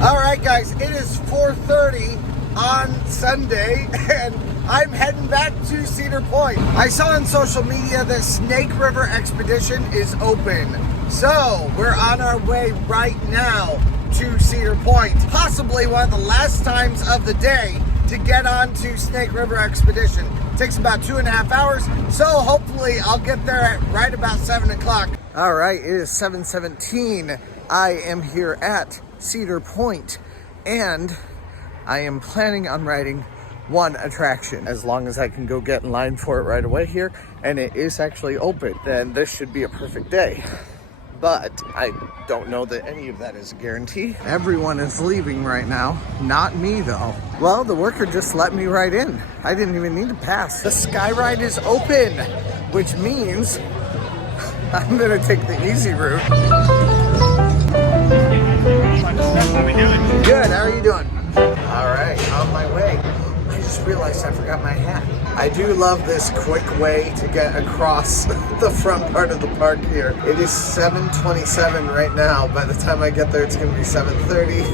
All right, guys, it is 4:30 on Sunday, and I'm heading back to Cedar Point. I saw on social media that Snake River Expedition is open. So we're on our way right now to Cedar Point. Possibly one of the last times of the day to get on to Snake River Expedition. It takes about 2.5 hours, so hopefully I'll get there at right about 7 o'clock. All right, it is 7:17. I am here at Cedar Point, and I am planning on riding one attraction. As long as I can go get in line for it right away here, and it is actually open, then this should be a perfect day. But I don't know that any of that is a guarantee. Everyone is leaving right now, not me though. Well, the worker just let me right in. I didn't even need to pass. The skyride is open, which means I'm gonna take the easy route. Good, how are you doing? All right, on my way. I just realized I forgot my hat. I do love this quick way to get across the front part of the park here. It is 7:27 right now. By the time I get there, it's gonna be 7:30.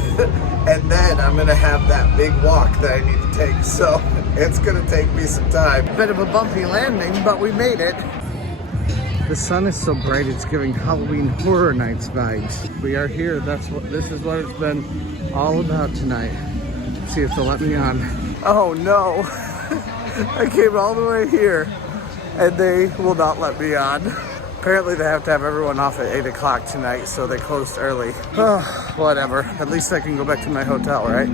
And then I'm gonna have that big walk that I need to take. So it's gonna take me some time. Bit of a bumpy landing, but we made it. The sun is so bright, it's giving Halloween Horror Nights vibes. We are here, this is what it's been all about tonight. Let's see if they'll let me on. Oh no, I came all the way here and they will not let me on. Apparently they have to have everyone off at 8 o'clock tonight, so they closed early. Whatever, at least I can go back to my hotel, right?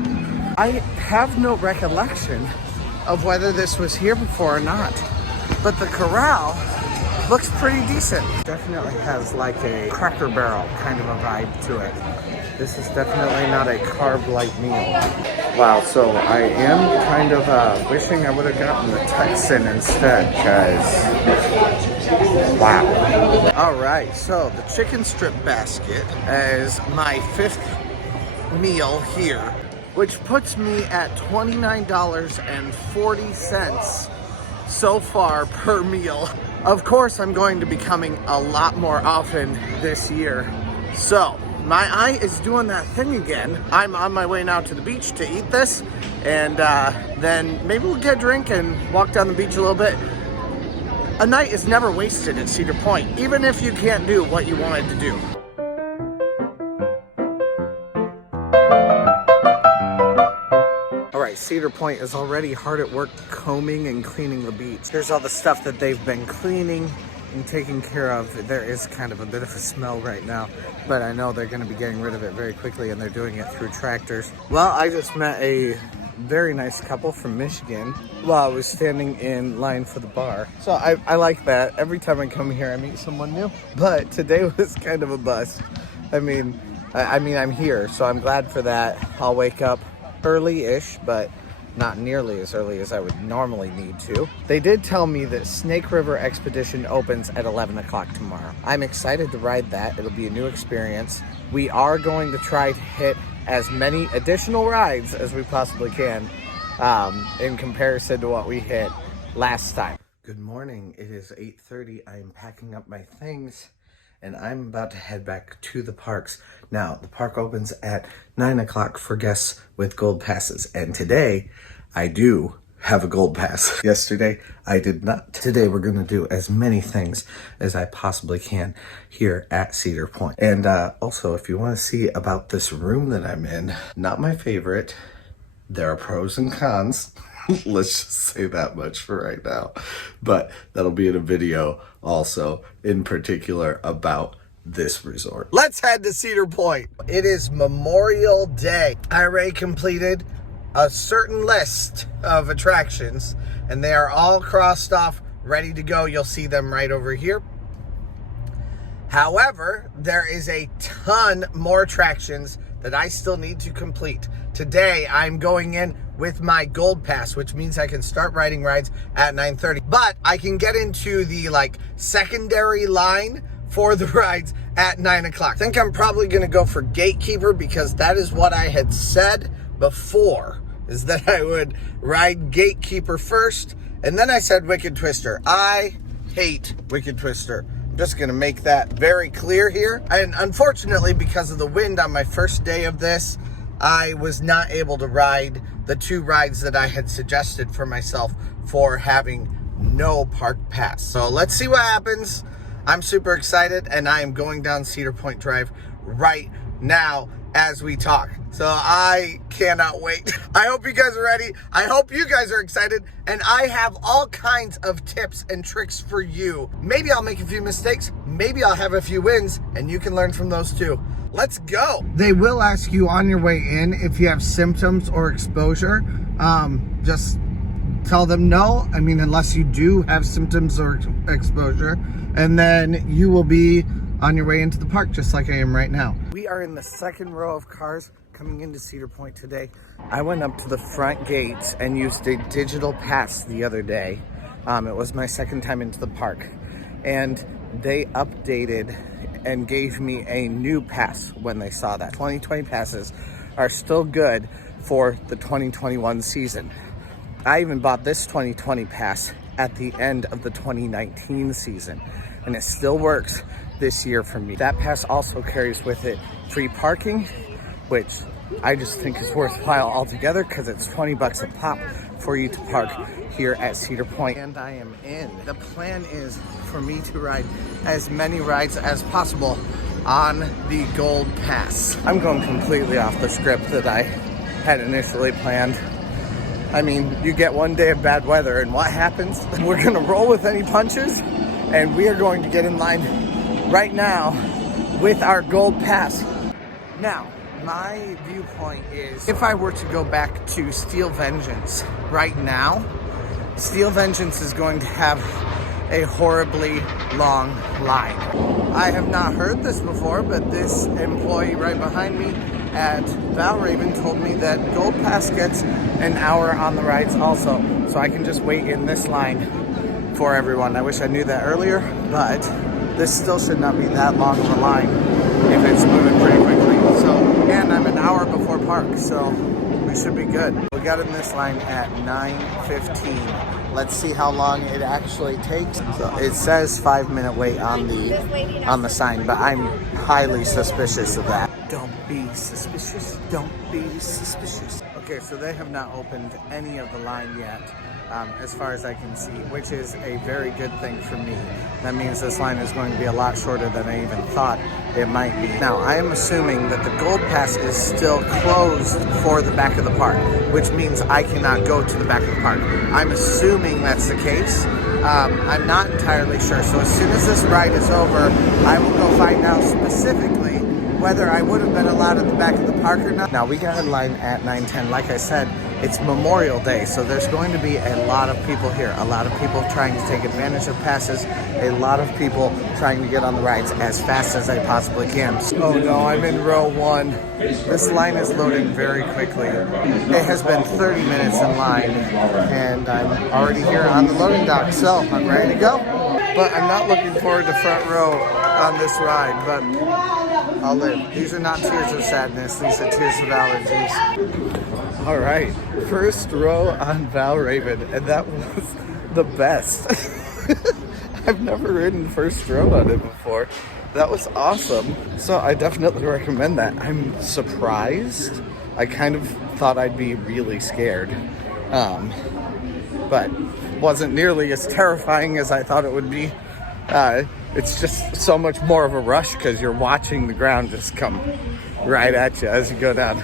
I have no recollection of whether this was here before or not, but the Corrall looks pretty decent. Definitely has like a Cracker Barrel kind of a vibe to it. This is definitely not a carb-light meal. Wow, so I am kind of wishing I would have gotten the Texan instead, guys. Wow. All right, so the chicken strip basket is my 5th meal here, which puts me at $29.40 so far per meal. Of course, I'm going to be coming a lot more often this year. So, my eye is doing that thing again. I'm on my way now to the beach to eat this, and then maybe we'll get a drink and walk down the beach a little bit. A night is never wasted at Cedar Point, even if you can't do what you wanted to do. Cedar Point is already hard at work combing and cleaning the beach. There's all the stuff that they've been cleaning and taking care of. There is kind of a bit of a smell right now, but I know they're going to be getting rid of it very quickly, and they're doing it through tractors. Well, I just met a very nice couple from Michigan while I was standing in line for the bar. So I like that. Every time I come here, I meet someone new, but today was kind of a bust. I mean, I'm here, so I'm glad for that. I'll wake up early-ish, but not nearly as early as I would normally need to. They did tell me that Snake River Expedition opens at 11 o'clock tomorrow. I'm excited to ride that. It'll be a new experience. We are going to try to hit as many additional rides as we possibly can in comparison to what we hit last time. Good morning. It is 8:30. I am packing up my things, and I'm about to head back to the parks. Now, the park opens at 9 o'clock for guests with gold passes. And today, I do have a gold pass. Yesterday, I did not. Today, we're gonna do as many things as I possibly can here at Cedar Point. And also, if you wanna see about this room that I'm in, not my favorite. There are pros and cons. Let's just say that much for right now. But that'll be in a video also, in particular, about this resort. Let's head to Cedar Point. It is Memorial Day. I already completed a certain list of attractions, and they are all crossed off, ready to go. You'll see them right over here. However, there is a ton more attractions that I still need to complete. Today, I'm going in with my gold pass, which means I can start riding rides at 9:30. But I can get into the secondary line for the rides at 9 o'clock. I think I'm probably gonna go for Gatekeeper, because that is what I had said before, is that I would ride Gatekeeper first, and then I said Wicked Twister. I hate Wicked Twister. I'm just gonna make that very clear here. And unfortunately, because of the wind on my first day of this, I was not able to ride the 2 rides that I had suggested for myself for having no park pass. So let's see what happens. I'm super excited, and I am going down Cedar Point Drive right now as we talk. So I cannot wait. I hope you guys are ready. I hope you guys are excited, and I have all kinds of tips and tricks for you. Maybe I'll make a few mistakes, maybe I'll have a few wins, and you can learn from those too. Let's go. They will ask you on your way in if you have symptoms or exposure. Just tell them no. I mean, unless you do have symptoms or exposure, and then you will be on your way into the park just like I am right now. We are in the second row of cars coming into Cedar Point today. I went up to the front gates and used a digital pass the other day. It was my second time into the park, and they updated and gave me a new pass when they saw that. 2020 passes are still good for the 2021 season. I even bought this 2020 pass at the end of the 2019 season, and it still works this year for me. That pass also carries with it free parking, which I just think is worthwhile altogether because it's 20 bucks a pop for you to park here at Cedar Point. And I am in. The plan is for me to ride as many rides as possible on the Gold Pass. I'm going completely off the script that I had initially planned. I mean, you get one day of bad weather and what happens? We're gonna roll with any punches, and we are going to get in line right now with our Gold Pass. Now, my viewpoint is if I were to go back to Steel Vengeance right now, Steel Vengeance is going to have a horribly long line. I have not heard this before, but this employee right behind me at Valravn told me that Gold Pass gets an hour on the rides also, so I can just wait in this line for everyone. I wish I knew that earlier, but this still should not be that long of a line if it's moving pretty quickly. So, and I'm an hour before park, so we should be good. We got in this line at 9:15. Let's see how long it actually takes. So it says 5-minute wait on the sign, but I'm highly suspicious of that. Don't be suspicious. Don't be suspicious. Okay, so they have not opened any of the line yet, as far as I can see, which is a very good thing for me. That means this line is going to be a lot shorter than I even thought it might be. Now, I am assuming that the Gold Pass is still closed for the back of the park, which means I cannot go to the back of the park. I'm assuming that's the case. I'm not entirely sure. So as soon as this ride is over, I will go find out specifically whether I would have been allowed at the back of the park or not. Now, we got in line at 9:10. Like I said, it's Memorial Day, so there's going to be a lot of people here. A lot of people trying to take advantage of passes. A lot of people trying to get on the rides as fast as I possibly can. Oh no, I'm in row 1. This line is loading very quickly. It has been 30 minutes in line, and I'm already here on the loading dock, so I'm ready to go. But I'm not looking forward to front row on this ride, but I'll live. These are not tears of sadness, these are tears of allergies. All right, first row on Valravn, and that was the best. I've never ridden first row on it before. That was awesome. So I definitely recommend that. I'm surprised. I kind of thought I'd be really scared, but wasn't nearly as terrifying as I thought it would be. It's just so much more of a rush because you're watching the ground just come right at you as you go down.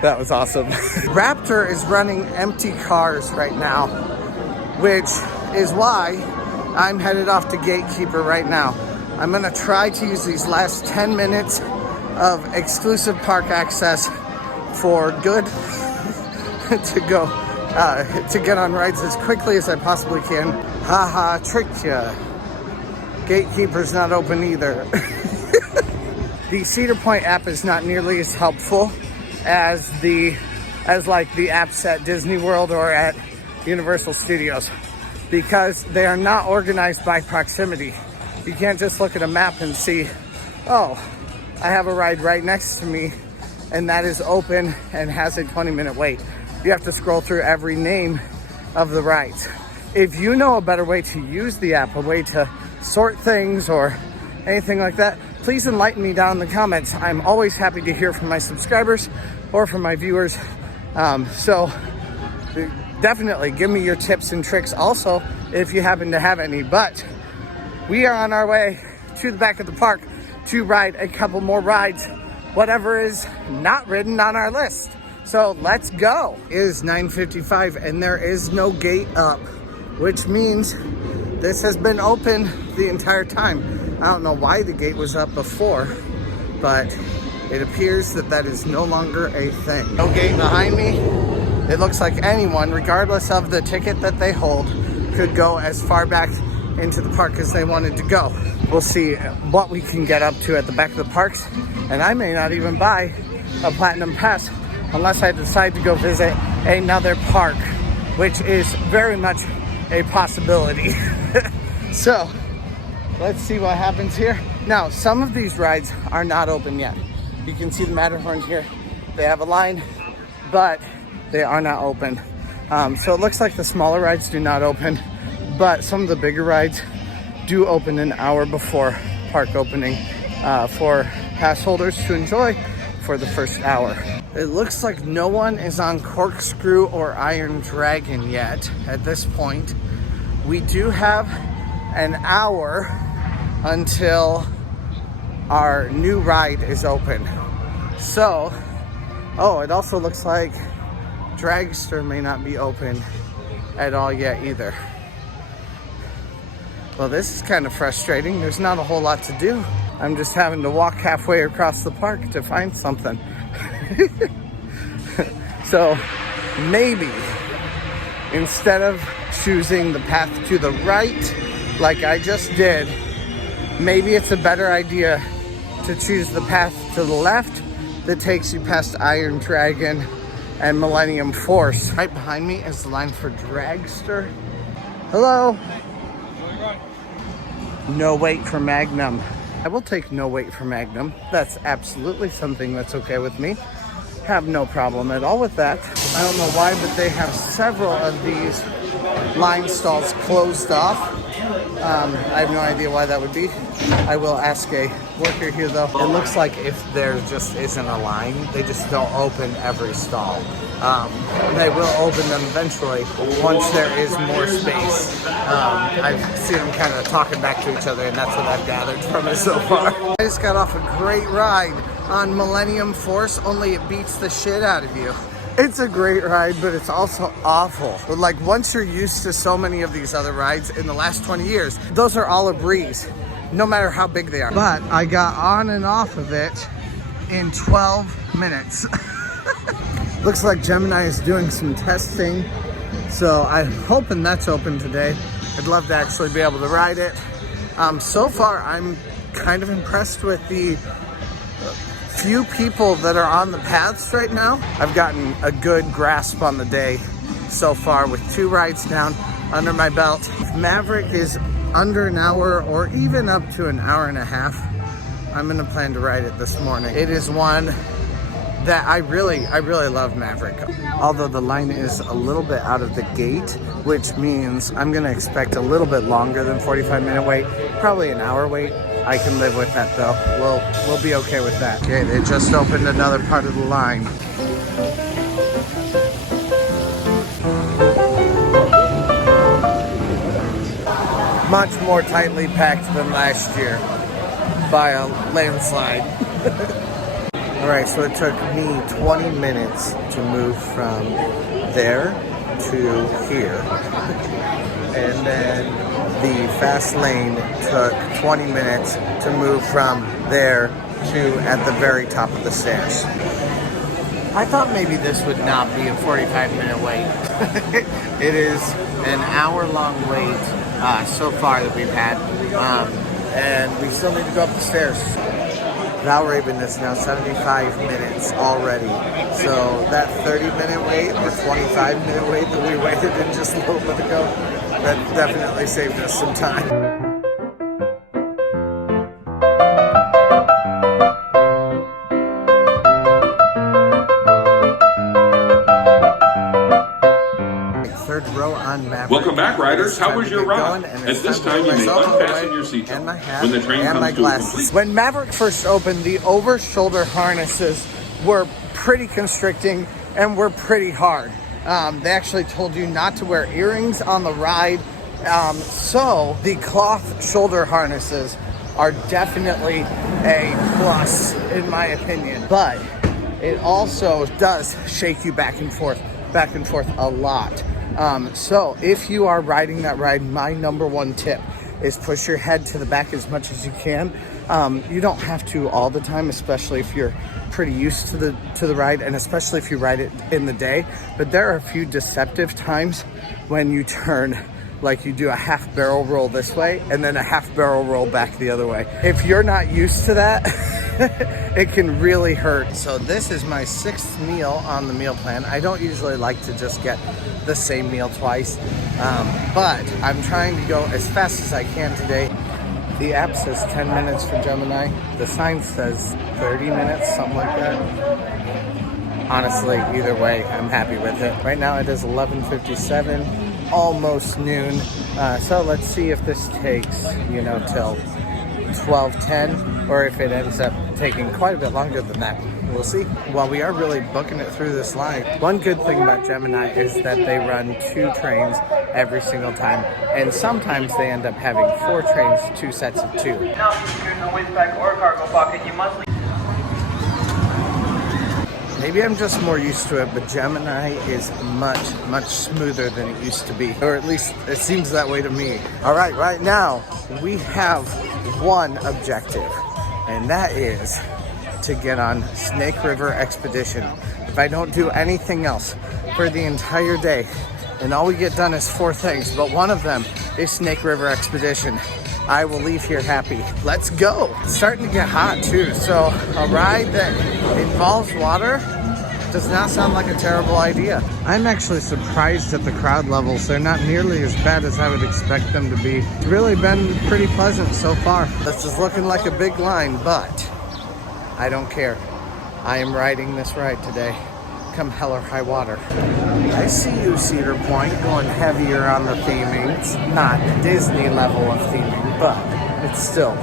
That was awesome. Raptor is running empty cars right now, which is why I'm headed off to Gatekeeper right now. I'm gonna try to use these last 10 minutes of exclusive park access for good to go, to get on rides as quickly as I possibly can. Haha, tricked ya. Gatekeeper's not open either. The Cedar Point app is not nearly as helpful as like the apps at Disney World or at Universal Studios, because they are not organized by proximity. You can't just look at a map and see, oh, I have a ride right next to me and that is open and has a 20-minute wait. You have to scroll through every name of the rides. If you know a better way to use the app, a way to sort things or anything like that, please enlighten me down in the comments. I'm always happy to hear from my subscribers or from my viewers. So definitely give me your tips and tricks also if you happen to have any. But we are on our way to the back of the park to ride a couple more rides, whatever is not ridden on our list. So let's go. It is 9:55 and there is no gate up, which means this has been open the entire time. I don't know why the gate was up before, but it appears that that is no longer a thing. No gate behind me. It looks like anyone, regardless of the ticket that they hold, could go as far back into the park as they wanted to go. We'll see what we can get up to at the back of the parks, and I may not even buy a platinum pass unless I decide to go visit another park, which is very much a possibility. So let's see what happens here. Now, some of these rides are not open yet. You can see the Matterhorn here. They have a line, but they are not open. So it looks like the smaller rides do not open, but some of the bigger rides do open an hour before park opening for pass holders to enjoy for the first hour. It looks like no one is on Corkscrew or Iron Dragon yet at this point. We do have an hour until our new ride is open. So, oh, it also looks like Dragster may not be open at all yet either. Well, this is kind of frustrating. There's not a whole lot to do. I'm just having to walk halfway across the park to find something. So maybe instead of choosing the path to the right like I just did, maybe it's a better idea to choose the path to the left that takes you past Iron Dragon and Millennium Force. Right behind me is the line for Dragster. Hello. No wait for Magnum. I will take no wait for Magnum. That's absolutely something that's okay with me. Have no problem at all with that. I don't know why, but they have several of these line stalls closed off. I have no idea why that would be. I will ask a worker here though. It looks like if there just isn't a line, they just don't open every stall. They will open them eventually once there is more space. I've seen them kind of talking back to each other, and that's what I've gathered from it so far. I just got off a great ride on Millennium Force, only it beats the shit out of you. It's a great ride, but it's also awful. But like once you're used to so many of these other rides in the last 20 years, those are all a breeze, no matter how big they are. But I got on and off of it in 12 minutes. Looks like Gemini is doing some testing, so I'm hoping that's open today. I'd love to actually be able to ride it. So far, I'm kind of impressed with the few people that are on the paths right now. I've gotten a good grasp on the day so far with 2 rides down under my belt. Maverick is under an hour or even up to an hour and a half. I'm gonna plan to ride it this morning. It is one that I really love Maverick. Although the line is a little bit out of the gate, which means I'm gonna expect a little bit longer than 45-minute wait, probably an hour wait. I can live with that though. We'll be okay with that. Okay, they just opened another part of the line. Much more tightly packed than last year by a landslide. All right, so it took me 20 minutes to move from there to here. And then the fast lane took 20 minutes to move from there to at the very top of the stairs. I thought maybe this would not be a 45-minute wait. It is an hour-long wait so far that we've had, and we still need to go up the stairs. Valravn is now 75 minutes already. So that 30-minute wait or 25-minute wait that we waited in just a little bit ago, that definitely saved us some time. Third row on Maverick. Maverick. Welcome back, riders. How was your ride? At this time, you may unfasten your seatbelt and my hat when the train and my comes to a glasses. complete. When Maverick first opened, the over-shoulder harnesses were pretty constricting and were pretty hard. They actually told you not to wear earrings on the ride. So the cloth shoulder harnesses are definitely a plus in my opinion, but it also does shake you back and forth a lot. So if you are riding that ride, my number one tip is push your head to the back as much as you can. You don't have to all the time, especially if you're pretty used to the ride, and especially if you ride it in the day. But there are a few deceptive times when you turn, like you do a half barrel roll this way and then a half barrel roll back the other way. If you're not used to that, it can really hurt. So this is my 6th meal on the meal plan. I don't usually like to just get the same meal twice, but I'm trying to go as fast as I can today. The app says 10 minutes for Gemini. The sign says 30 minutes, something like that. Honestly, either way, I'm happy with it. Right now it is 11:57, almost noon. So let's see if this takes, till 12:10, or if it ends up taking quite a bit longer than that. We'll see. While we are really booking it through this line, one good thing about Gemini is that they run 2 trains every single time, and sometimes they end up having 4 trains, 2 sets of 2. Now, if you're in the waistbag or cargo pocket, you must leave. Maybe I'm just more used to it, but Gemini is much, much smoother than it used to be. Or at least it seems that way to me. All right, right now we have one objective, and that is to get on Snake River Expedition. If I don't do anything else for the entire day, and all we get done is 4 things, but one of them is Snake River Expedition, I will leave here happy. Let's go. It's starting to get hot too, so a ride that involves water does not sound like a terrible idea. I'm actually surprised at the crowd levels. They're not nearly as bad as I would expect them to be. It's really been pretty pleasant so far. This is looking like a big line, but I don't care. I am riding this ride today, come hell or high water. I see you, Cedar Point, going heavier on the theming. It's not Disney level of theming, but it's still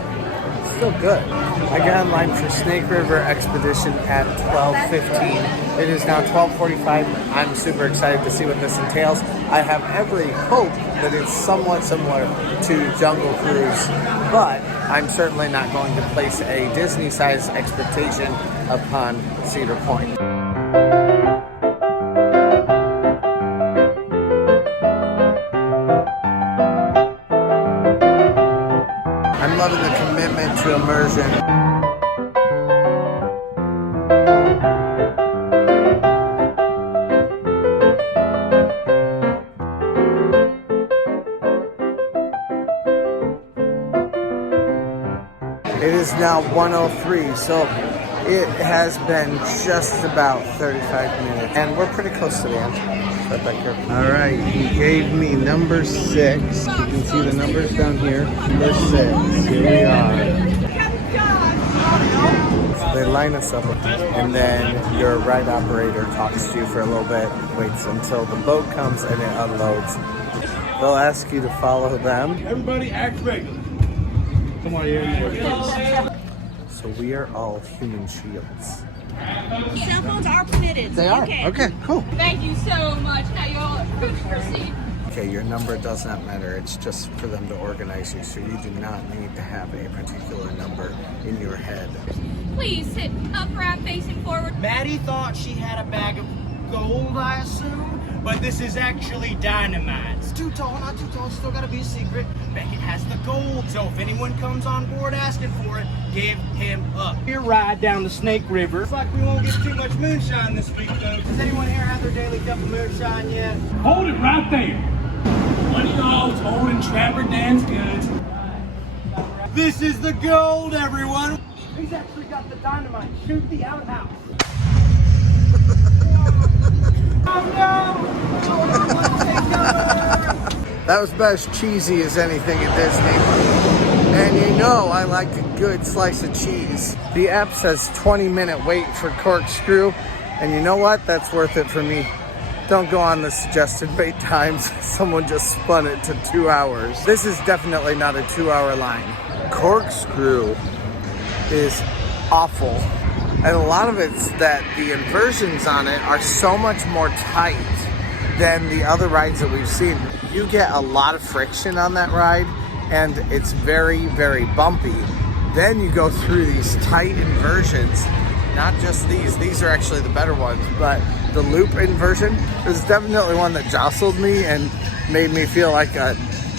good. I got in line for Snake River Expedition at 12:15. It is now 12:45. I'm super excited to see what this entails. I have every hope that it's somewhat similar to Jungle Cruise, but I'm certainly not going to place a Disney-sized expectation upon Cedar Point. I'm loving the commitment to immersion. It is now 1:03, so it has been just about 35 minutes, and we're pretty close to the end. Right back here. All right, he gave me number 6. You can see the numbers down here. Number 6. Here we are. They line us up, and then your ride operator talks to you for a little bit, waits until the boat comes and it unloads. They'll ask you to follow them. Everybody act regular. Come on, here. So we are all human shields. Cell phones are permitted. They are? Okay, cool. Thank you so much. Now you all could proceed. Okay, your number does not matter. It's just for them to organize you, so you do not need to have a particular number in your head. Please sit upright, facing forward. Maddie thought she had a bag of gold, I assume, but this is actually dynamite. It's too tall, not too tall, still gotta be a secret. Beckett has the gold, so if anyone comes on board asking for it, give him up. Your ride down the Snake River. Looks like we won't get too much moonshine this week, though. Does anyone here have their daily cup of moonshine yet? Hold it right there. $20 holding Trapper Dan's goods. This is the gold, everyone. He's actually got the dynamite. Shoot the outhouse. That was about as cheesy as anything at Disney. And you know I like a good slice of cheese. The app says 20-minute wait for Corkscrew. And you know what? That's worth it for me. Don't go on the suggested wait times. Someone just spun it to 2 hours. This is definitely not a 2-hour line. Corkscrew is awful. And a lot of it's that the inversions on it are so much more tight than the other rides that we've seen. You get a lot of friction on that ride, and it's very, very bumpy. Then you go through these tight inversions. Not just these are actually the better ones, but the loop inversion is definitely one that jostled me and made me feel like a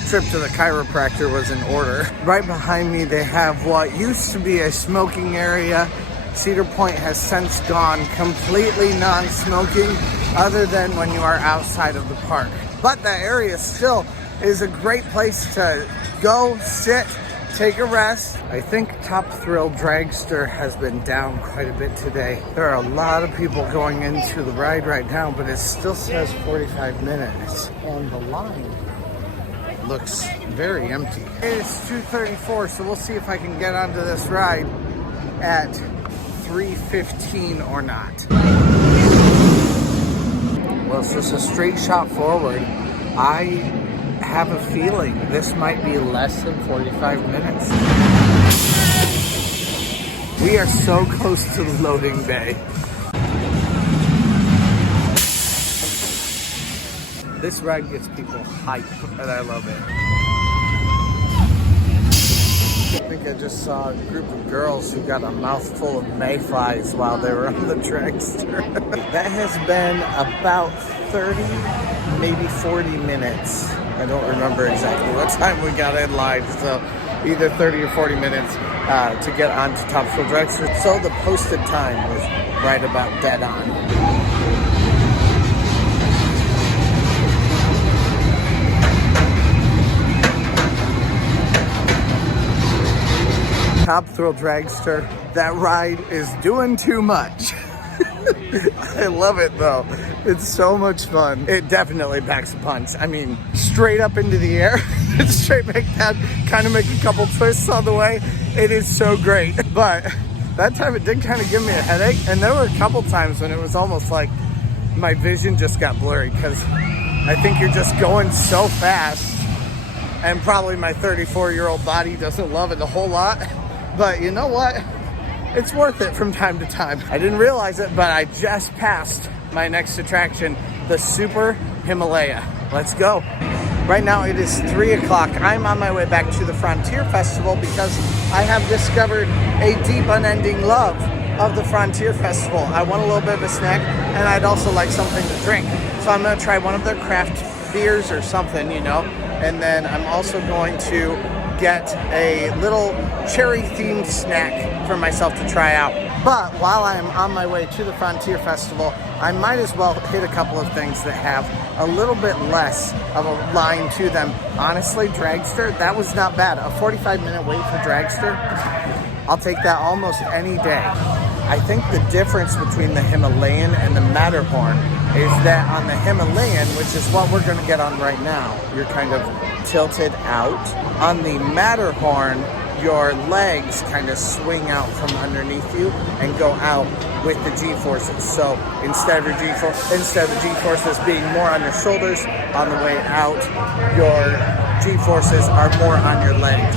trip to the chiropractor was in order. Right behind me, they have what used to be a smoking area. Cedar Point has since gone completely non-smoking, other than when you are outside of the park. But that area still is a great place to go, sit, take a rest. I think Top Thrill Dragster has been down quite a bit today. There are a lot of people going into the ride right now, but it still says 45 minutes. And the line looks very empty. It's 2:34, so we'll see if I can get onto this ride at 3:15 or not. Well, it's just a straight shot forward. I have a feeling this might be less than 45 minutes. We are so close to the loading bay. This ride gets people hype, and I love it. I think I just saw a group of girls who got a mouthful of mayflies while they were on the dragster. That has been about 30, maybe 40 minutes. I don't remember exactly what time we got in line, so either 30 or 40 minutes to get onto Top Thrill Dragster. So the posted time was right about dead on. Top Thrill Dragster, that ride is doing too much. I love it though. It's so much fun. It definitely packs a punch. I mean, straight up into the air, straight back down, kind of make a couple twists on the way. It is so great. But that time it did kind of give me a headache. And there were a couple times when it was almost like my vision just got blurry because I think you're just going so fast. And probably my 34-year-old body doesn't love it a whole lot. But you know what? It's worth it from time to time. I didn't realize it, but I just passed my next attraction, the Super Himalaya. Let's go. Right now it is 3 o'clock. I'm on my way back to the Frontier Festival because I have discovered a deep, unending love of the Frontier Festival. I want a little bit of a snack, and I'd also like something to drink. So I'm gonna try one of their craft beers or something, you know, and then I'm also going to get a little cherry-themed snack for myself to try out. But while I'm on my way to the Frontier Festival, I might as well hit a couple of things that have a little bit less of a line to them. Honestly, Dragster, that was not bad. A 45-minute wait for Dragster, I'll take that almost any day. I think the difference between the Himalayan and the Matterhorn is that on the Himalayan, which is what we're going to get on right now, you're kind of tilted out. On the Matterhorn, your legs kind of swing out from underneath you and go out with the G-forces. So instead of the G-forces being more on your shoulders on the way out, your G-forces are more on your legs.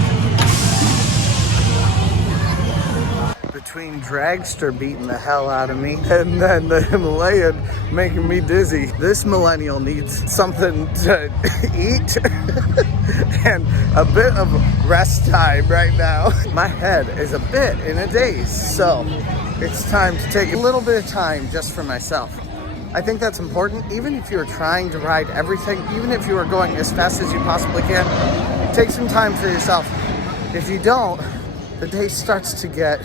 Between Dragster beating the hell out of me and then the Himalayan making me dizzy, this millennial needs something to eat and a bit of rest time right now. My head is a bit in a daze, so it's time to take a little bit of time just for myself. I think that's important. Even if you're trying to ride everything, even if you are going as fast as you possibly can, take some time for yourself. If you don't, the day starts to get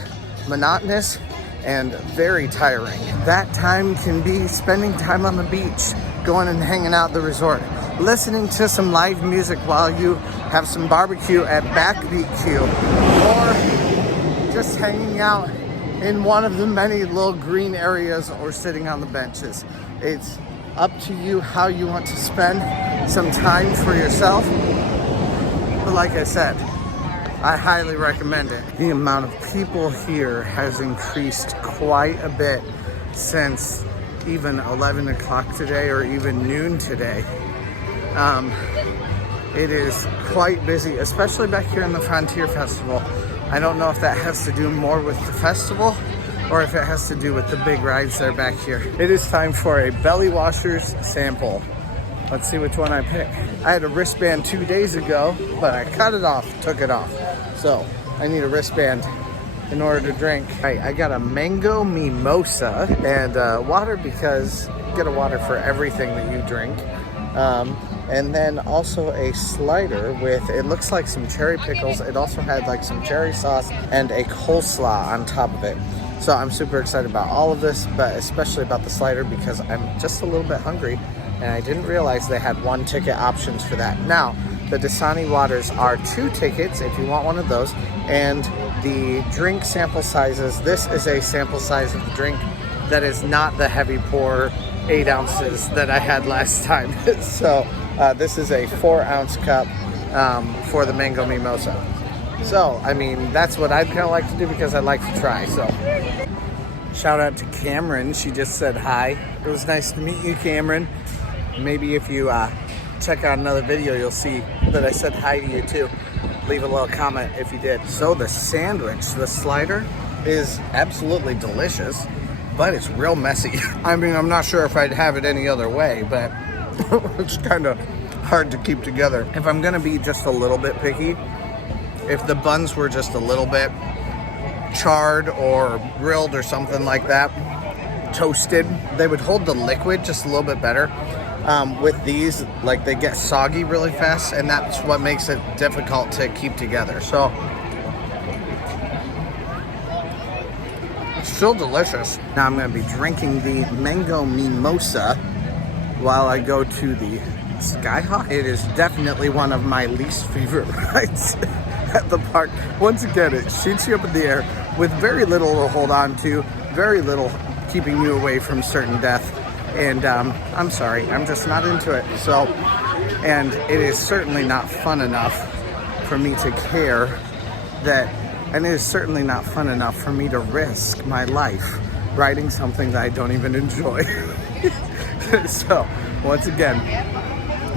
monotonous and very tiring. That time can be spending time on the beach, going and hanging out at the resort, listening to some live music while you have some barbecue at BackBQ, or just hanging out in one of the many little green areas or sitting on the benches. It's up to you how you want to spend some time for yourself. But like I said, I highly recommend it. The amount of people here has increased quite a bit since even 11 o'clock today or even noon today. It is quite busy, especially back here in the Frontier Festival. I don't know if that has to do more with the festival or if it has to do with the big rides that are back here. It is time for a belly washers sample. Let's see which one I pick. I had a wristband 2 days ago, but I cut it off, took it off. So I need a wristband in order to drink. Right, I got a mango mimosa and water, because you get a water for everything that you drink. And then also a slider with, it looks like some cherry pickles. It also had like some cherry sauce and a coleslaw on top of it. So I'm super excited about all of this, but especially about the slider because I'm just a little bit hungry and I didn't realize they had 1 ticket options for that. Now, the Dasani waters are 2 tickets if you want one of those, and the drink sample sizes, this is a sample size of the drink that is not the heavy pour 8 ounces that I had last time. So this is a 4-ounce cup for the mango mimosa. So, I mean, that's what I'd kind of like to do because I'd like to try. So, shout out to Cameron. She just said hi. It was nice to meet you, Cameron. Maybe if you check out another video, you'll see that I said hi to you too. Leave a little comment if you did. So the sandwich, the slider, is absolutely delicious, but it's real messy. I mean, I'm not sure if I'd have it any other way, but it's kind of hard to keep together. If I'm gonna be just a little bit picky, if the buns were just a little bit charred or grilled or something like that, toasted, they would hold the liquid just a little bit better. With these, like, they get soggy really fast, and that's what makes it difficult to keep together. So it's still delicious. Now I'm gonna be drinking the mango mimosa while I go to the Skyhawk. It is definitely one of my least favorite rides at the park. Once again, it shoots you up in the air with very little to hold on to, very little keeping you away from certain death. And I'm sorry, I'm just not into it. So, and it is certainly not fun enough for me to care that, and it is certainly not fun enough for me to risk my life riding something that I don't even enjoy. So, once again,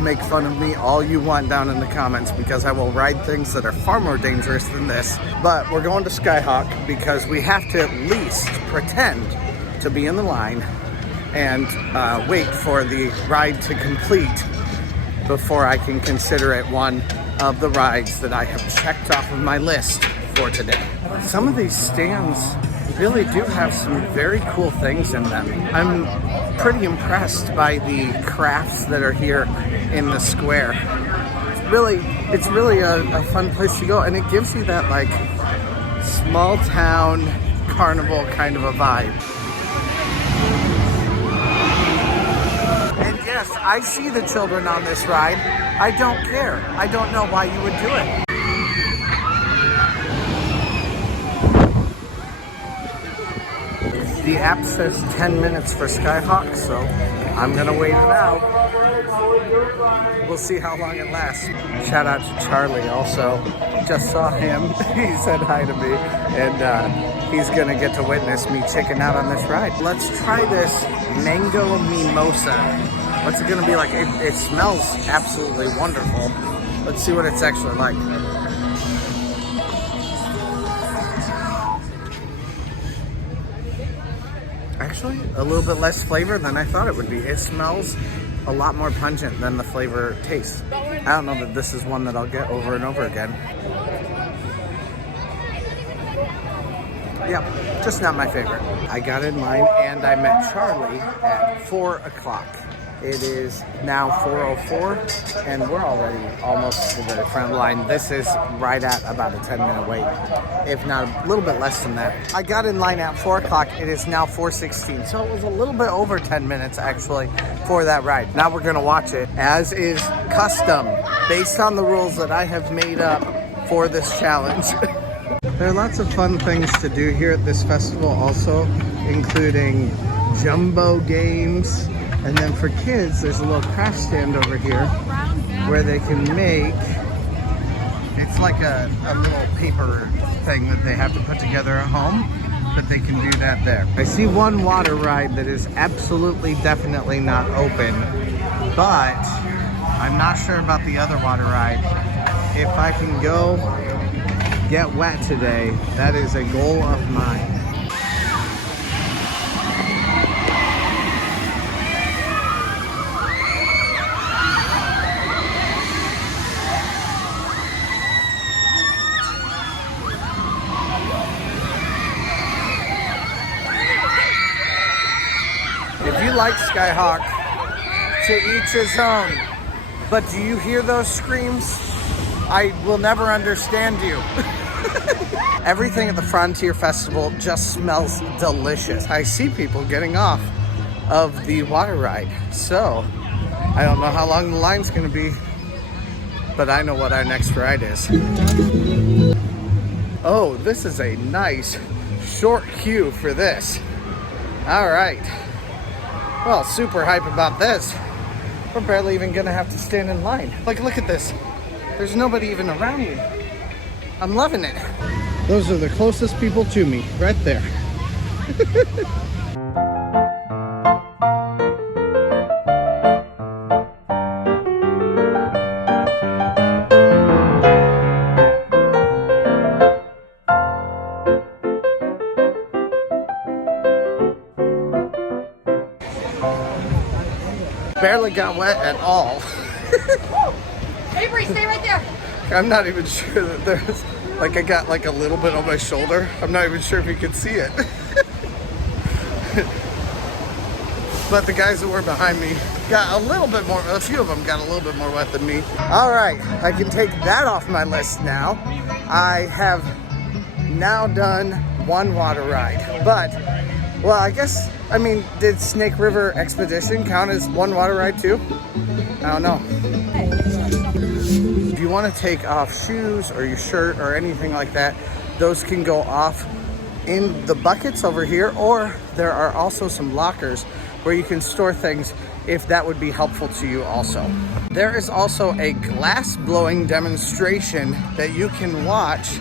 make fun of me all you want down in the comments because I will ride things that are far more dangerous than this. But we're going to Skyhawk because we have to at least pretend to be in the line and wait for the ride to complete before I can consider it one of the rides that I have checked off of my list for today. Some of these stands really do have some very cool things in them. I'm pretty impressed by the crafts that are here in the square. It's really a fun place to go, and it gives you that like small town carnival kind of a vibe. And yes, I see the children on this ride. I don't care. I don't know why you would do it. The app says 10 minutes for Skyhawk, so I'm gonna wait it out. We'll see how long it lasts. Shout out to Charlie also. Just saw him. He said hi to me, and he's gonna get to witness me checking out on this ride. Let's try this mango mimosa. What's it gonna be like? It smells absolutely wonderful. Let's see what it's actually like. Actually, a little bit less flavor than I thought it would be. It smells a lot more pungent than the flavor tastes. I don't know that this is one that I'll get over and over again. Yeah, just not my favorite. I got in line and I met Charlie at 4 o'clock. It is now 4:04 and we're already almost to the front of the line. This is right at about a 10-minute wait, if not a little bit less than that. I got in line at 4 o'clock. It is now 4:16, so it was a little bit over 10 minutes actually for that ride. Now we're gonna watch it, as is custom, based on the rules that I have made up for this challenge. There are lots of fun things to do here at this festival also, including jumbo games. And then for kids, there's a little craft stand over here where they can make, it's like a little paper thing that they have to put together at home. but they can do that there. I see one water ride that is absolutely, definitely not open, but I'm not sure about the other water ride. If I can go get wet today, that is a goal of mine. If you like Skyhawk, to each his own. But do you hear those screams? I will never understand you. Everything at the Frontier Festival just smells delicious. I see people getting off of the water ride. So, I don't know how long the line's gonna be, but I know what our next ride is. Oh, this is a nice short queue for this. All right. Well, super hype about this. We're barely even gonna have to stand in line. Like, look at this. There's nobody even around me. I'm loving it. Those are the closest people to me, right there. Barely got wet at all. Hey, Bree, stay right there. I'm not even sure that there's, like, I got like a little bit on my shoulder. I'm not even sure if you could see it. But the guys that were behind me got a little bit more, a few of them got a little bit more wet than me. All right, I can take that off my list now. I have now done one water ride, but, well, I guess, I mean, did Snake River Expedition count as one water ride too? I don't know. If you want to take off shoes or your shirt or anything like that, those can go off in the buckets over here, or there are also some lockers where you can store things if that would be helpful to you also. There is also a glass blowing demonstration that you can watch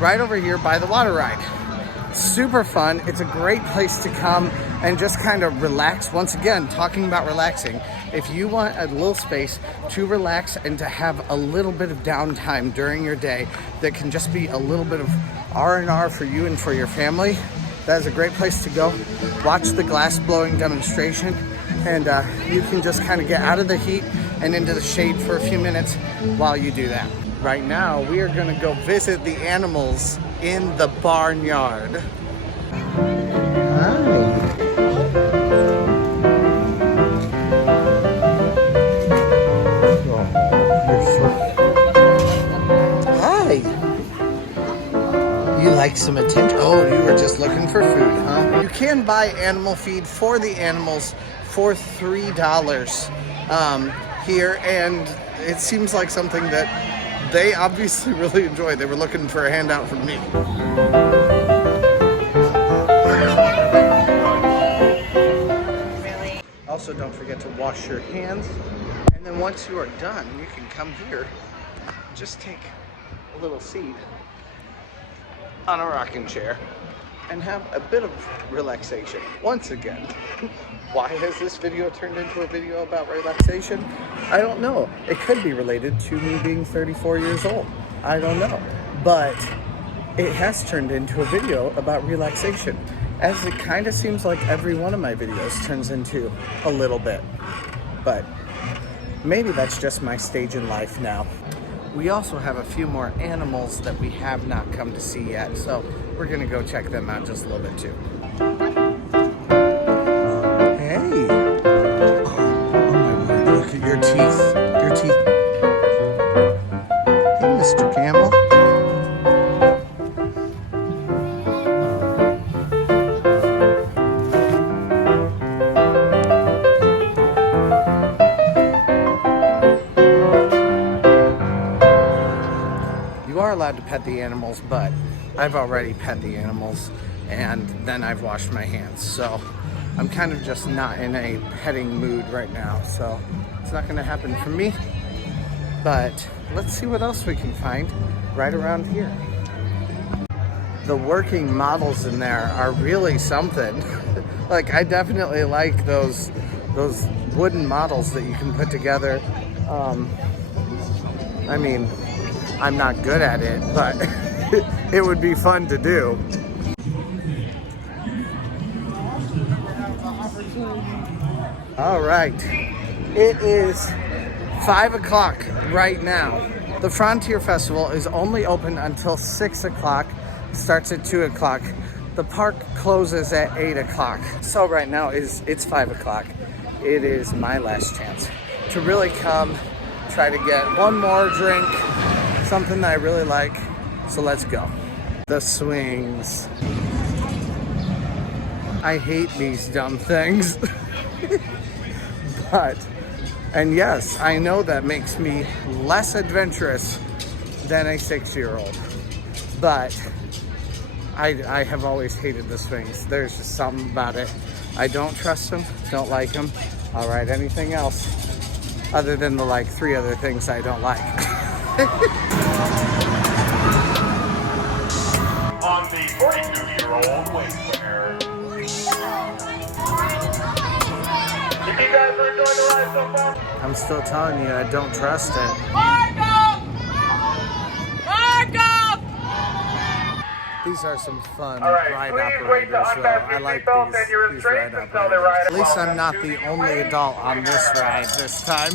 right over here by the water ride. Super fun. It's a great place to come and just kind of relax. Once again, talking about relaxing. If you want a little space to relax and to have a little bit of downtime during your day that can just be a little bit of R&R for you and for your family, that is a great place to go. Watch the glass blowing demonstration, and you can just kind of get out of the heat and into the shade for a few minutes while you do that. Right now, we are gonna go visit the animals in the barnyard. Hi. Hi. You like some attention? Oh, you were just looking for food, huh? You can buy animal feed for the animals for $3 here, and it seems like something that they obviously really enjoy. They were looking for a handout from me. Also, don't forget to wash your hands. And then once you are done, you can come here, just take a little seat on a rocking chair and have a bit of relaxation. Once again, why has this video turned into a video about relaxation? I don't know. It could be related to me being 34 years old. I don't know. But it has turned into a video about relaxation, as it kind of seems like every one of my videos turns into a little bit. But maybe that's just my stage in life now. We also have a few more animals that we have not come to see yet, so we're gonna go check them out just a little bit too. Hey! Oh my word, look at your teeth. Your teeth. Hey, Mr. Camel. Allowed to pet the animals, but I've already pet the animals and then I've washed my hands, so I'm kind of just not in a petting mood right now, so it's not going to happen for me. But let's see what else we can find right around here. the working models in there are really something. Like, I definitely like those wooden models that you can put together. I mean, I'm not good at it, but it would be fun to do. All right, it is 5 o'clock right now. The Frontier Festival is only open until 6 o'clock, starts at 2 o'clock. The park closes at 8 o'clock. So right now it's 5 o'clock. It is my last chance to really come, try to get one more drink, something that I really like. So let's go. The swings. I hate these dumb things. And yes, I know that makes me less adventurous than a 6-year-old, but I have always hated the swings. There's just something about it. I don't trust them, don't like them. I'll ride anything else other than the like 3 other things I don't like. On the 42-year-old weight winner. If you guys are enjoying the ride so far, I'm still telling you, I don't trust it. These are some fun ride operators, though. I like these ride operators. At least I'm not the only adult on this ride this time.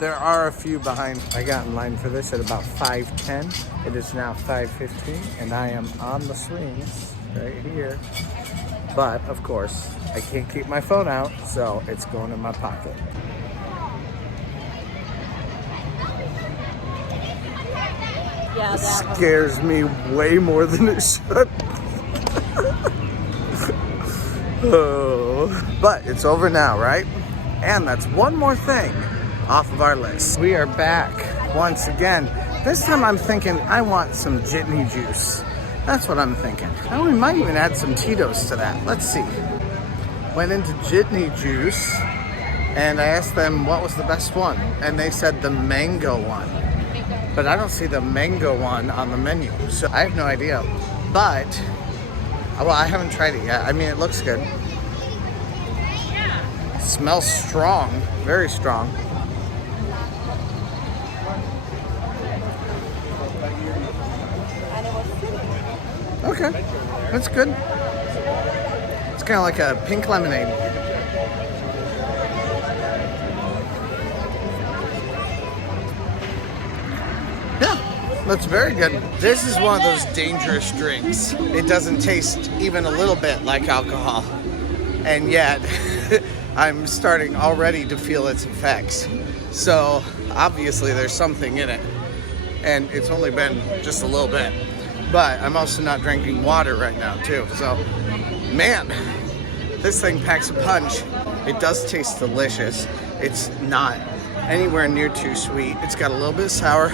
There are a few behind. I got in line for this at about 5:10. It is now 5:15, and I am on the swings right here. But, of course, I can't keep my phone out, so it's going in my pocket. Yeah, that scares me way more than it should. Oh. But it's over now, right? And that's one more thing off of our list. We are back once again. This time I'm thinking I want some jitney juice. That's what I'm thinking. Oh, we might even add some Tito's to that. Let's see. Went into jitney juice and I asked them what was the best one. And they said the mango one. But I don't see the mango one on the menu, so I have no idea. But, well, I haven't tried it yet. I mean, it looks good. It smells strong, very strong. Okay, that's good. It's kind of like a pink lemonade. That's very good. This is one of those dangerous drinks. It doesn't taste even a little bit like alcohol. And yet, I'm starting already to feel its effects. So, obviously there's something in it. And it's only been just a little bit. But I'm also not drinking water right now too. So, man, this thing packs a punch. It does taste delicious. It's not anywhere near too sweet. It's got a little bit sour.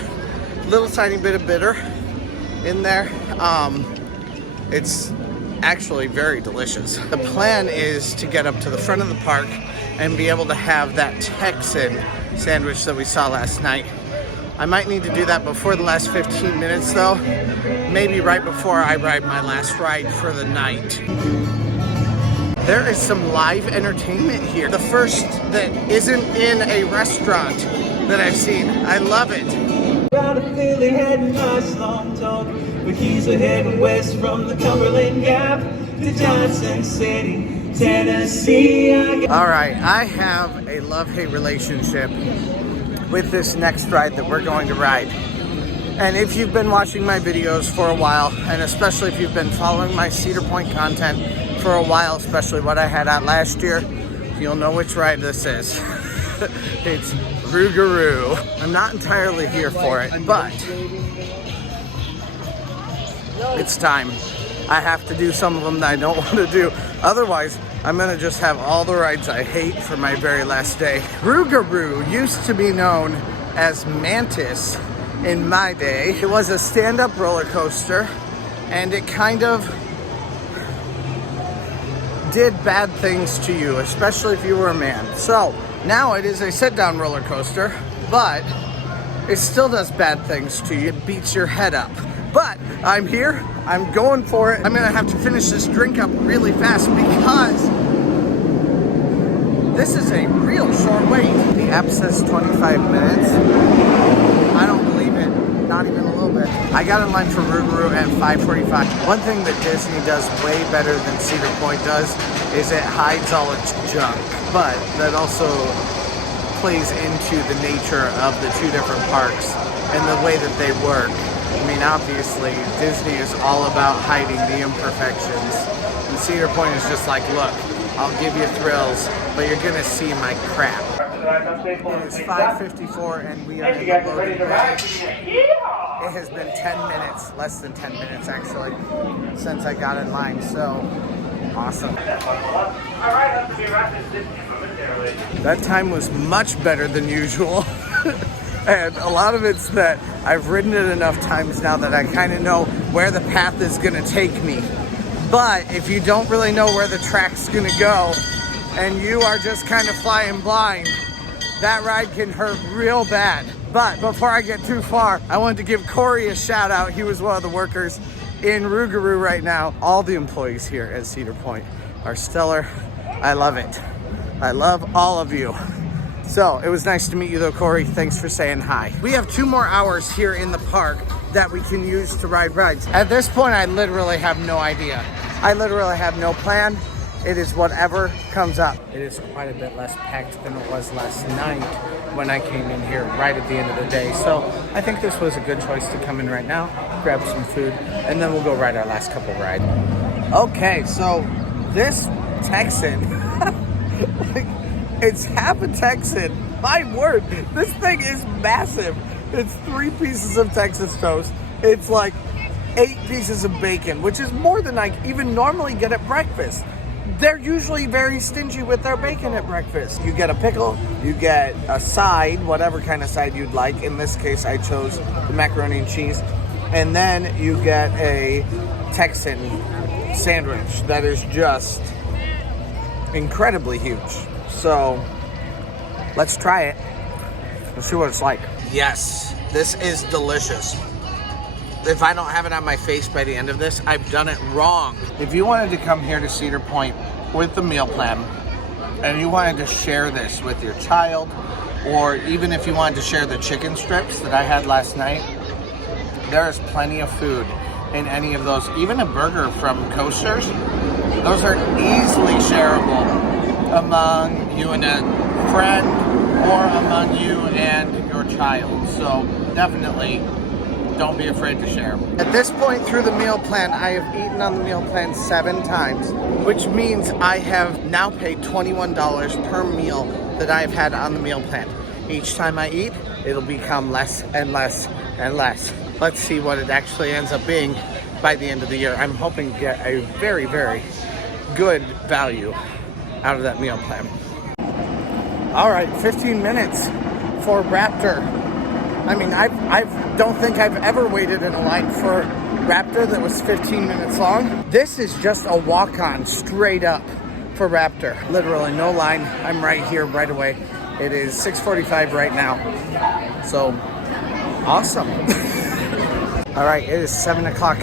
Little tiny bit of bitter in there. It's actually very delicious. The plan is to get up to the front of the park and be able to have that Texan sandwich that we saw last night. I might need to do that before the last 15 minutes though. Maybe right before I ride my last ride for the night. There is some live entertainment here. The first that isn't in a restaurant that I've seen. I love it. Out of Philly, heading nice long talk, but he's heading west from the Cumberland Gap to Johnson City, Tennessee. All right, I have a love-hate relationship with this next ride that we're going to ride. And if you've been watching my videos for a while, and especially if you've been following my Cedar Point content for a while, especially what I had out last year, you'll know which ride this is. It's Rougarou. I'm not entirely here for it, but it's time. I have to do some of them that I don't want to do. Otherwise, I'm going to just have all the rides I hate for my very last day. Rougarou used to be known as Mantis in my day. It was a stand-up roller coaster, and it kind of did bad things to you, especially if you were a man. So now it is a sit-down roller coaster, but it still does bad things to you. It beats your head up. But I'm here, I'm going for it. I'm gonna have to finish this drink up really fast because this is a real short wait. The app says 25 minutes. I don't believe it, not even a little bit. I got in line for Rougarou at 5:45. One thing that Disney does way better than Cedar Point does is it hides all its junk, but that also plays into the nature of the two different parks and the way that they work. I mean, obviously, Disney is all about hiding the imperfections. And Cedar Point is just like, look, I'll give you thrills, but you're gonna see my crap. It's 5:54 and we are in the loading bay. It has been 10 minutes, less than 10 minutes actually, since I got in line, so awesome. That time was much better than usual. And a lot of it's that I've ridden it enough times now that I kind of know where the path is gonna take me. But if you don't really know where the track's gonna go and you are just kind of flying blind, that ride can hurt real bad. But before I get too far, I wanted to give Corey a shout out. He was one of the workers in Rougarou right now. All the employees here at Cedar Point are stellar. I love it. I love all of you. So it was nice to meet you though, Corey. Thanks for saying hi. We have 2 more hours here in the park that we can use to ride rides. At this point, I literally have no idea. I literally have no plan. It is whatever comes up. It is quite a bit less packed than it was last night when I came in here right at the end of the day. So I think this was a good choice to come in right now, grab some food, and then we'll go ride our last couple rides. Okay, so this Texan, like, it's half a Texan. My word, this thing is massive. It's 3 pieces of Texas toast. It's like 8 pieces of bacon, which is more than I even normally get at breakfast. They're usually very stingy with their bacon at breakfast. You get a pickle, you get a side, whatever kind of side you'd like. In this case, I chose the macaroni and cheese. And then you get a Texan sandwich that is just incredibly huge. So let's try it. Let's see what it's like. Yes, this is delicious. If I don't have it on my face by the end of this, I've done it wrong. If you wanted to come here to Cedar Point with the meal plan and you wanted to share this with your child, or even if you wanted to share the chicken strips that I had last night, there is plenty of food in any of those. Even a burger from Coasters, those are easily shareable among you and a friend or among you and your child. So definitely don't be afraid to share. At this point through the meal plan, I have eaten on the meal plan 7 times, which means I have now paid $21 per meal that I've had on the meal plan. Each time I eat, it'll become less and less and less. Let's see what it actually ends up being by the end of the year. I'm hoping to get a very, very good value out of that meal plan. All right, 15 minutes for Raptor. I mean, I don't think I've ever waited in a line for Raptor that was 15 minutes long. This is just a walk-on straight up for Raptor. Literally no line. I'm right here right away. It is 6:45 right now. So awesome. All right, it is 7 o'clock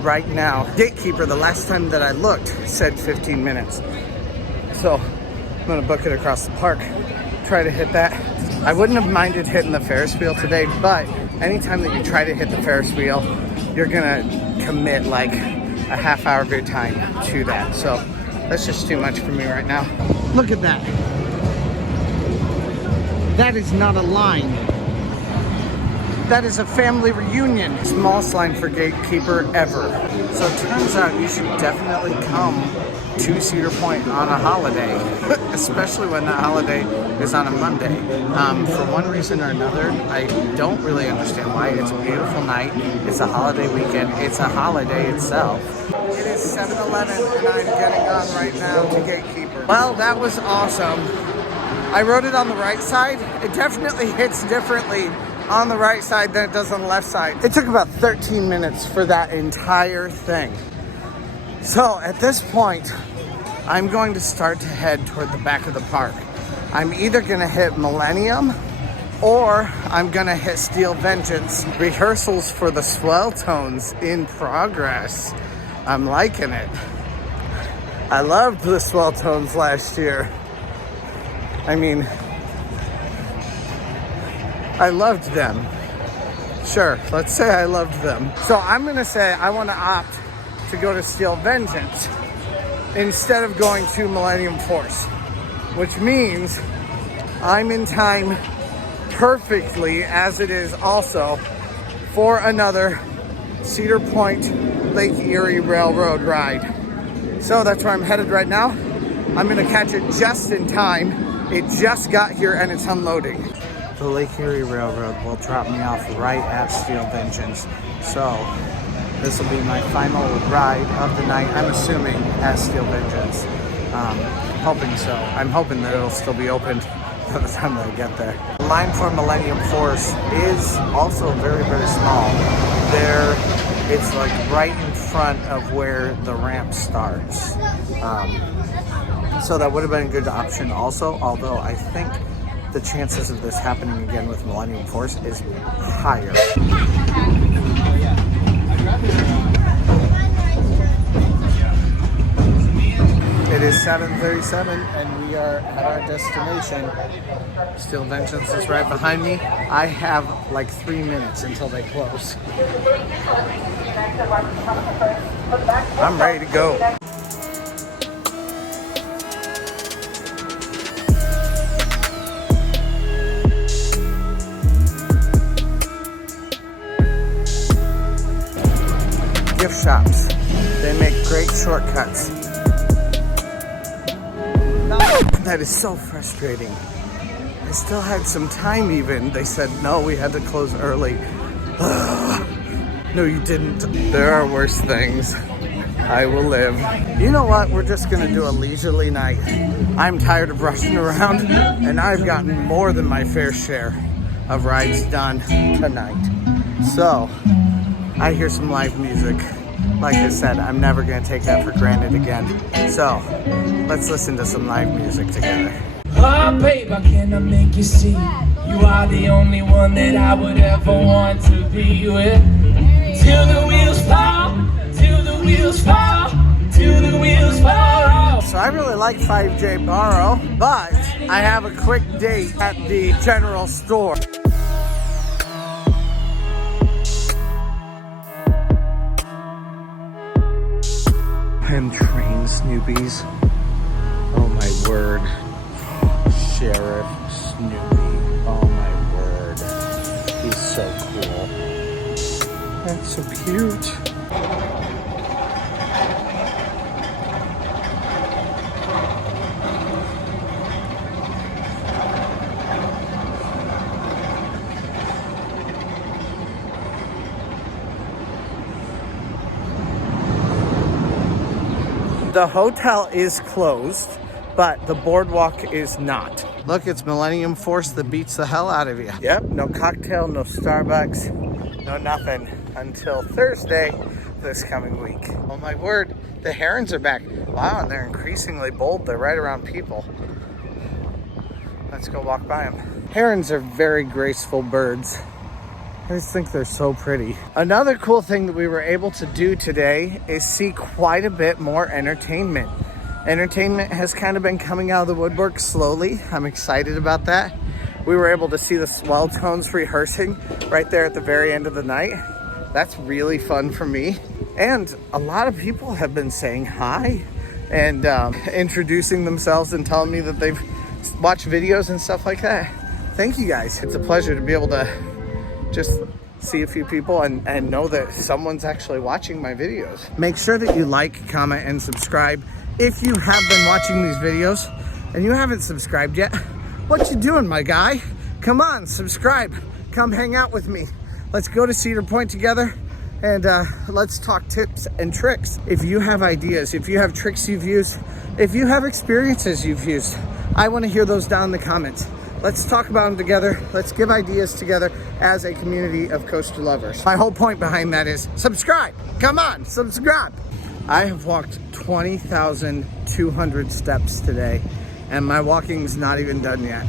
right now. Gatekeeper, the last time that I looked, said 15 minutes. So I'm gonna book it across the park, try to hit that. I wouldn't have minded hitting the Ferris wheel today, but anytime that you try to hit the Ferris wheel, you're gonna commit like a half hour of your time to that. So that's just too much for me right now. Look at that. That is not a line. That is a family reunion. Smallest line for Gatekeeper ever. So it turns out you should definitely come to Cedar Point on a holiday, especially when that holiday is on a Monday. For one reason or another, I don't really understand why. It's a beautiful night, it's a holiday weekend, it's a holiday itself. It is 7-Eleven and I'm getting on right now to Gatekeeper. Well, that was awesome. I rode it on the right side. It definitely hits differently on the right side than it does on the left side. It took about 13 minutes for that entire thing. So at this point, I'm going to start to head toward the back of the park. I'm either gonna hit Millennium or I'm gonna hit Steel Vengeance. Rehearsals for the swell tones in progress. I'm liking it. I loved the swell tones last year. I mean, I loved them. Sure, let's say I loved them. So I'm gonna say I wanna opt to go to Steel Vengeance instead of going to Millennium Force, which means I'm in time perfectly, as it is also, for another Cedar Point Lake Erie Railroad ride. So that's where I'm headed right now. I'm gonna catch it just in time. It just got here and it's unloading. The Lake Erie Railroad will drop me off right at Steel Vengeance. So this will be my final ride of the night, I'm assuming, at Steel Vengeance. Hoping so. I'm hoping that it'll still be open by the time that I get there. The line for Millennium Force is also very, very small. It's like right in front of where the ramp starts. So that would have been a good option also, although I think the chances of this happening again with Millennium Force is higher. It is 7:37 and we are at our destination. Steel Vengeance is right behind me. I have like 3 minutes until they close. I'm ready to go. Gift shops. They make great shortcuts. That is so frustrating. I still had some time even. They said, no, we had to close early. No, you didn't. There are worse things. I will live. You know what? We're just gonna do a leisurely night. I'm tired of rushing around and I've gotten more than my fair share of rides done tonight. So, I hear some live music. Like I said, I'm never gonna take that for granted again. So, let's listen to some live music together. Oh, babe, how can I make you see? You are the only one that I would ever want to be with. Till the wheels fall, till the wheels fall, till the wheels fall. So I really like 5J Borrow, but I have a quick date at the general store. And trains, newbies. Oh my word. Sheriff Snoopy. Oh my word. He's so cool. That's so cute. The hotel is closed, but the boardwalk is not. Look, it's Millennium Force that beats the hell out of you. Yep, no cocktail, no Starbucks, no nothing until Thursday this coming week. Oh my word, the herons are back. Wow, and they're increasingly bold. They're right around people. Let's go walk by them. Herons are very graceful birds. I just think they're so pretty. Another cool thing that we were able to do today is see quite a bit more entertainment. Entertainment has kind of been coming out of the woodwork slowly. I'm excited about that. We were able to see the swell tones rehearsing right there at the very end of the night. That's really fun for me. And a lot of people have been saying hi and introducing themselves and telling me that they've watched videos and stuff like that. Thank you guys. It's a pleasure to be able to just see a few people and know that someone's actually watching my videos. Make sure that you like, comment, and subscribe. If you have been watching these videos and you haven't subscribed yet, what you doing, my guy? Come on, subscribe. Come hang out with me. Let's go to Cedar Point together and let's talk tips and tricks. If you have ideas, if you have tricks you've used, if you have experiences you've used, I want to hear those down in the comments. Let's talk about them together. Let's give ideas together as a community of coaster lovers. My whole point behind that is subscribe. Come on, subscribe. I have walked 20,200 steps today and my walking's not even done yet.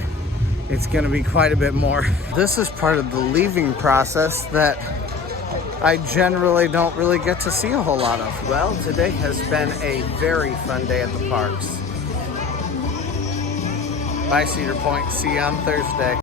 it's gonna be quite a bit more. This is part of the leaving process that I generally don't really get to see a whole lot of. Well, today has been a very fun day at the parks. Bye, Cedar Point. See you on Thursday.